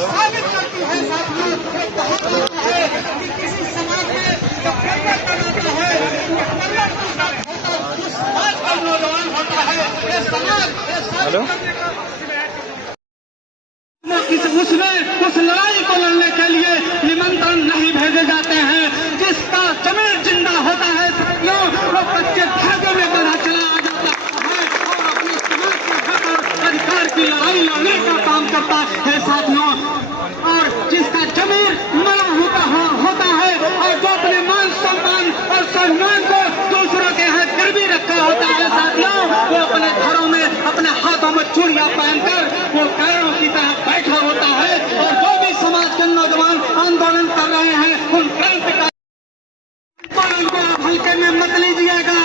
साबित करती है साथियों, कि किसी समाज में जो परिवर्तन आता है, उस समाज का नौजवान होता है। ये समाज उसमें उस लड़ाई को लड़ने के लिए निमंत्रण नहीं भेजे जाते हैं। जिसका जमीन जिंदा होता है साथियों, वो कच्चे धागे में बंधा चला आ जाता है और अपने समाज के हक और अधिकार की लड़ाई लड़ने का काम करता है साथियों। और जिसका जमीन मरा होता है और जो अपने मान सम्मान और सम्मान को दूसरों के हाथ गिरवी रखा होता है साथियों, वो अपने घरों में अपने हाथों में चूड़ियां पहनकर वो कैरों की तरह बैठा होता है। और जो भी समाज के नौजवान आंदोलन कर रहे हैं, उन क्रांतिकारी आंदोलन को आप हल्के में मत लीजिएगा।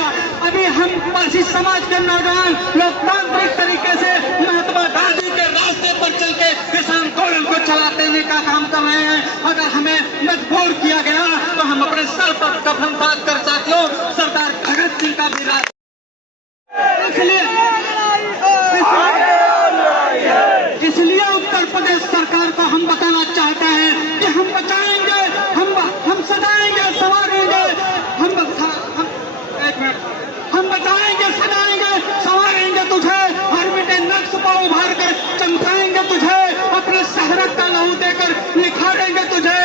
अभी हम पारसी समाज के नौजवान लोकतांत्रिक तरीके से महात्मा गांधी के रास्ते पर चल के इस आंदोलन को चला देने का काम कर रहे हैं। अगर हमें मजबूर किया गया तो हम अपने सर पर कफन बांध कर साथियों सरदार भगत सिंह का भी राज, इसलिए उत्तर प्रदेश सरकार को हम बताना चाहते हैं कि हम बचाएंगे, हम सजाएंगे, संवारेंगे, हम बचाएंगे, सजाएंगे, संवारेंगे तुझे, हर मिटे नक्श पर उभार कर चमकाएंगे तुझे, अपने शहरत का लहू देकर निखारेंगे तुझे,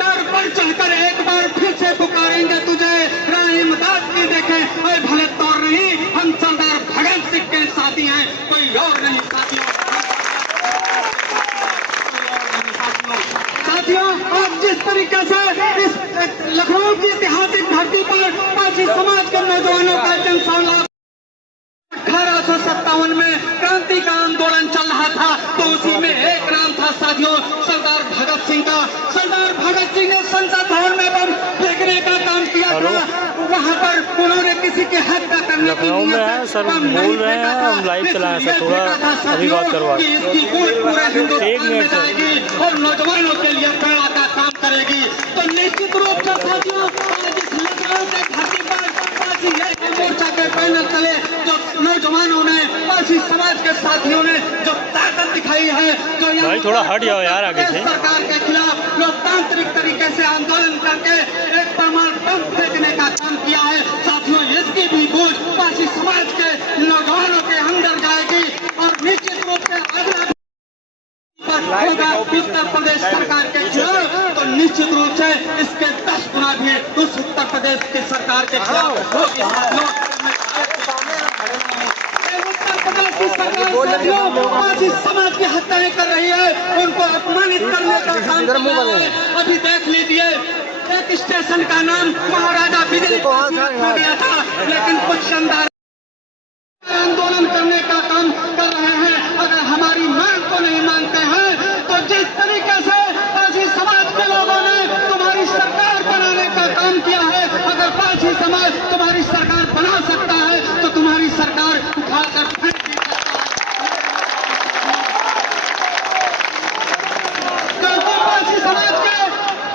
दर पर चढ़कर एक बार फिर से पुकारेंगे तुझे। रानी इमदाद की देखे और भले तौर नहीं, हम सरदार भगत सिंह के साथी हैं, कोई और नहीं साथियों। साथियों, आज जिस तरीके से इस लखनऊ की ऐतिहासिक धरती पर पारसी समाज के नौजवानों का जनसंवाद 1857 में क्रांति का आंदोलन चल रहा था, तो उसी में एक नाम था साथियों सरदार भगत सिंह का। सरदार भगत सिंह ने संसद भवन में बम फेंकने का काम किया था। वहाँ पर उन्होंने किसी के हक का करने लखनऊ में है सर, बोल रहे हैं हम लाइव चलाएं सर, थोड़ा अभी बात करवा इसकी पूरे हिंदुस्तान में जाएगी और नौजवानों के लिए प्रेरणा का काम करेगी। तो निश्चित रूप से साथियों आज इस लखनऊ के धरती पर पारसी मोर्चा के पैनल तले जो नौजवानों ने, पारसी समाज के साथियों ने जो ताकत दिखाई है, जो भाई थोड़ा हट जाओ यार आगे से, सरकार के खिलाफ लोकतांत्रिक तरीके से आंदोलन करके एक परमाणु बम फेंकने का काम किया है साथियों, इसकी भी बूझ पारसी समाज के नौजवानों के अंदर जाएगी। और निश्चित रूप से अगला होगा उत्तर प्रदेश सरकार के खिलाफ, तो निश्चित रूप से इसके 10 गुना भी उस उत्तर प्रदेश की सरकार के खिलाफ होगी साथियों। उत्तर प्रदेश की सरकार पारसी समाज की हत्याएं कर रही है, उनको अपमानित करने का काम कर रही है। अभी देख लीजिए, एक स्टेशन का नाम महाराजा बिजली हो गया था, लेकिन कुछ शानदार आंदोलन करने का काम कर रहे हैं। अगर हमारी मांग को नहीं मानते हैं, तो जिस तरीके से पारसी समाज के लोगों ने तुम्हारी सरकार बनाने का काम किया है, अगर पारसी समाज तुम्हारी सरकार बना सकता है तो तुम्हारी सरकार उठाकर फेंक दी सकता है। क्योंकि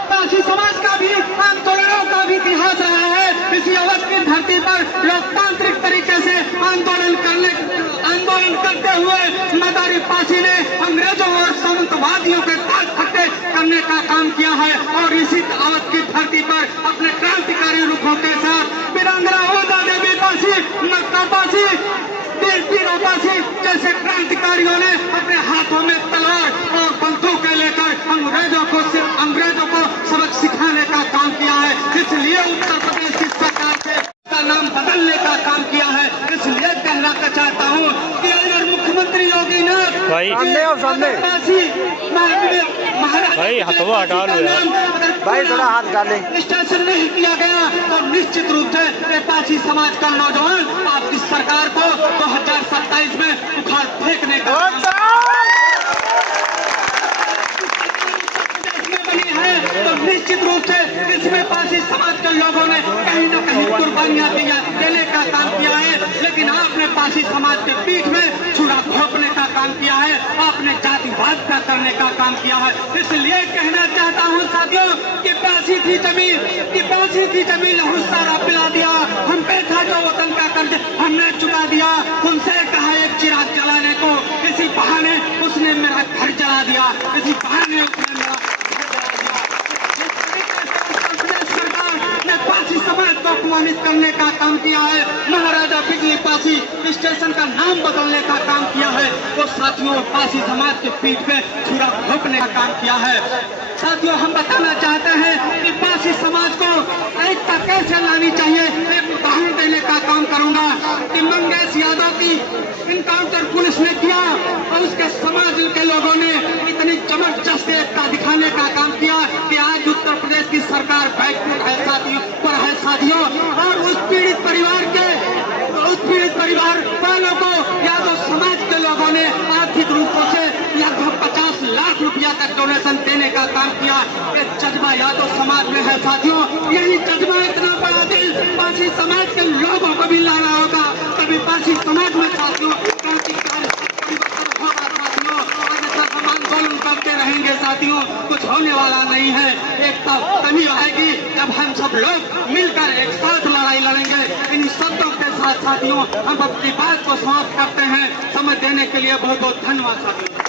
पारसी समाज का भी आंदोलनों का भी इतिहास रहा है। इसी अवध की धरती पर लोकतांत्रिक तरीके से आंदोलन करते हुए मदारी पासी ने अंग्रेजों और सामंतवादियों के ताज फटे करने का काम किया है। और इसी अवध की धरती पर अपने क्रांतिकारी रुखों के साथ वीरांगना ओदा देवी पासी, मक्का पासी, पीरा पासी जैसे क्रांतिकारियों ने अपने हाथों में तलवार और बंदूकें लेकर अंग्रेजों को सबक सिखाने का काम किया है। इसलिए उत्तर प्रदेश की सरकार से का नाम बदलने का काम किया है। इसलिए कहना चाहता हूँ कि अगर मुख्यमंत्री योगीनाथ भाई हथवा हटा लो भाई, थोड़ा हाथ डालें, स्टेशन नहीं किया गया तो निश्चित रूप से पारसी समाज का नौजवान आपकी सरकार को 2027 में उखाड़ फेंकने का बनी है। तो निश्चित रूप से इसमें पारसी समाज के लोगों ने कहीं न कहीं कुर्बानियां देने का काम किया है, लेकिन आपने पारसी समाज के पीठ में छुरा घोंपने का काम किया है, आपने जातिवाद का करने का काम किया है। इसलिए कहना चाहता हूँ साथियों कि पारसी की जमीन लहू सारा पिला दिया, हम पे था जो वतन का कर्ज हमने चुका दिया, उनसे कहा एक चिराग जलाने को, इसी बहाने उसने मेरा घर जला दिया। किसी बहाने उसने मेरा घर जला दिया। इस तरीके से उत्तर प्रदेश सरकार ने पासी समाज को अपमानित करने का काम किया है। महाराजा बिजली पासी स्टेशन का नाम बदलने का काम किया है। वो साथियों पासी समाज के पीठ पे छुरा घोंपने का काम किया है। साथियों हम बताना चाहते हैं कि पासी समाज को एकता कैसे लानी चाहिए। एक उदाहरण देने का काम करूंगा कि मंगेश यादव की इनकाउंटर पुलिस ने किया और उसके समाज के लोगों ने इतनी जबरदस्त एकता दिखाने का काम किया कि आज उत्तर प्रदेश की सरकार बैकफुट है साथियों। और उस पीड़ित परिवार वालों को यादव समाज के लोगों ने आर्थिक रूपों से लगभग 50 लाख रुपया तक डोनेशन देने का काम किया। ये जज्बा यादव समाज में है साथियों। यही जज्बा इतना बड़ा दिल पासी समाज के लोगों को भी लाना होगा, तभी पासी समाज में साथियों क्रांतिकारी परिवर्तन होगा साथियों। अन्यथा हम आंदोलन करते रहेंगे साथियों, कुछ होने वाला नहीं है। एकता तभी आएगी जब हम सब लोग मिलकर एक साथ लड़ाई लड़ेंगे। इन शब्दों के साथ साथियों हम अपनी बात को समाप्त करते हैं। समय देने के लिए बहुत बहुत धन्यवाद साथियों।